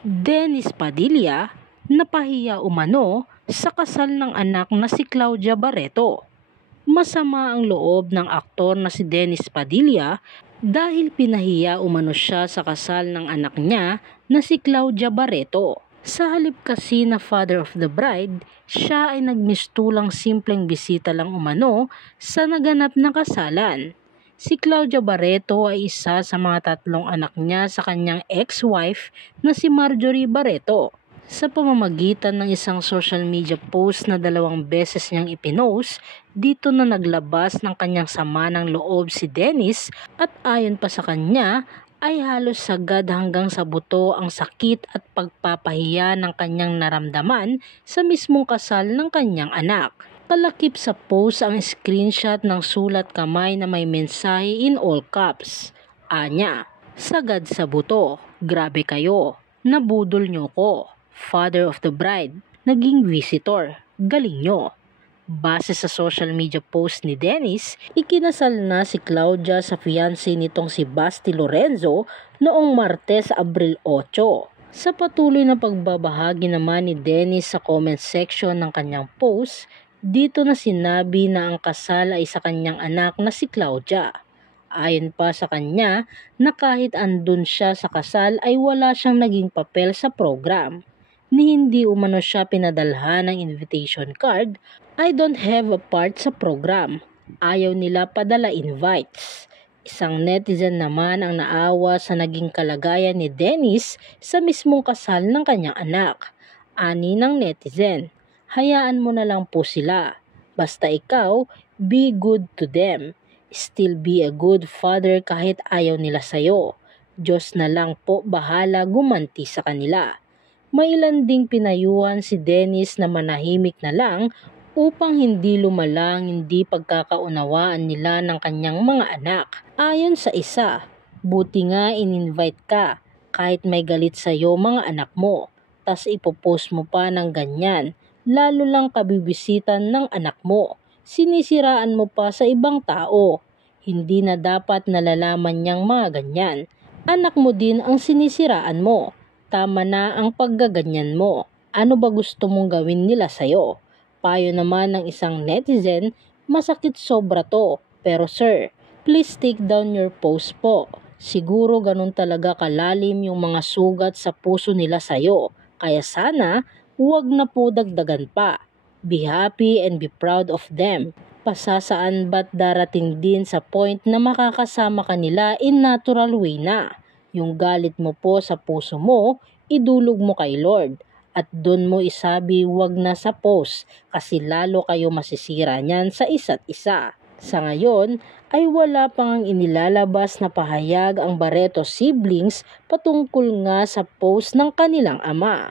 Dennis Padilla napahiya umano sa kasal ng anak na si Claudia Barreto. Masama ang loob ng aktor na si Dennis Padilla dahil pinahiya umano siya sa kasal ng anak niya na si Claudia Barreto. Sa halip kasi na father of the bride, siya ay nagmistulang simpleng bisita lang umano sa naganap na kasalan. Si Claudia Barreto ay isa sa mga 3 anak niya sa kanyang ex-wife na si Marjorie Barreto. Sa pamamagitan ng isang social media post na 2 beses niyang ipinost, dito na naglabas ng kanyang sama ng loob si Dennis at ayon pa sa kanya ay halos sagad hanggang sa buto ang sakit at pagpapahiya ng kanyang naramdaman sa mismong kasal ng kanyang anak. Kalakip sa post ang screenshot ng sulat kamay na may mensahe in all caps. Anya, sagad sa buto, grabe kayo, nabudol nyo ko. Father of the bride, naging visitor, galing nyo. Base sa social media post ni Dennis, ikinasal na si Claudia sa fiancé nitong si Basti Lorenzo noong Martes, Abril 8. Sa patuloy na pagbabahagi naman ni Dennis sa comment section ng kanyang post, dito na sinabi na ang kasal ay sa kanyang anak na si Claudia. Ayon pa sa kanya na kahit andun siya sa kasal ay wala siyang naging papel sa program. Ni hindi umano siya pinadalhan ng invitation card, I don't have a part sa program. Ayaw nila padala invites. Isang netizen naman ang naawa sa naging kalagayan ni Dennis sa mismong kasal ng kanyang anak. Ani ng netizen, hayaan mo na lang po sila. Basta ikaw, be good to them. Still be a good father kahit ayaw nila sayo. Diyos na lang po bahala gumanti sa kanila. May ilan ding pinayuhan si Dennis na manahimik na lang upang hindi lumalang hindi pagkakaunawaan nila ng kanyang mga anak. Ayon sa isa, buti nga in-invite ka kahit may galit sa'yo mga anak mo, tas ipopost mo pa ng ganyan, lalo lang kabibisitan ng anak mo. Sinisiraan mo pa sa ibang tao. Hindi na dapat nalalaman niyang mga ganyan. Anak mo din ang sinisiraan mo. Tama na ang paggaganyan mo. Ano ba gusto mong gawin nila sa'yo? Payo naman ng isang netizen, masakit sobra to. Pero sir, please take down your post po. Siguro ganun talaga kalalim yung mga sugat sa puso nila sa'yo. Kaya sana, huwag na po dagdagan pa. Be happy and be proud of them. Pasasaan ba't darating din sa point na makakasama ka nila in natural way na? Yung galit mo po sa puso mo, idulog mo kay Lord. At doon mo isabi wag na sa post kasi lalo kayo masisira niyan sa isa't isa. Sa ngayon ay wala pang inilalabas na pahayag ang Barreto siblings patungkol nga sa post ng kanilang ama.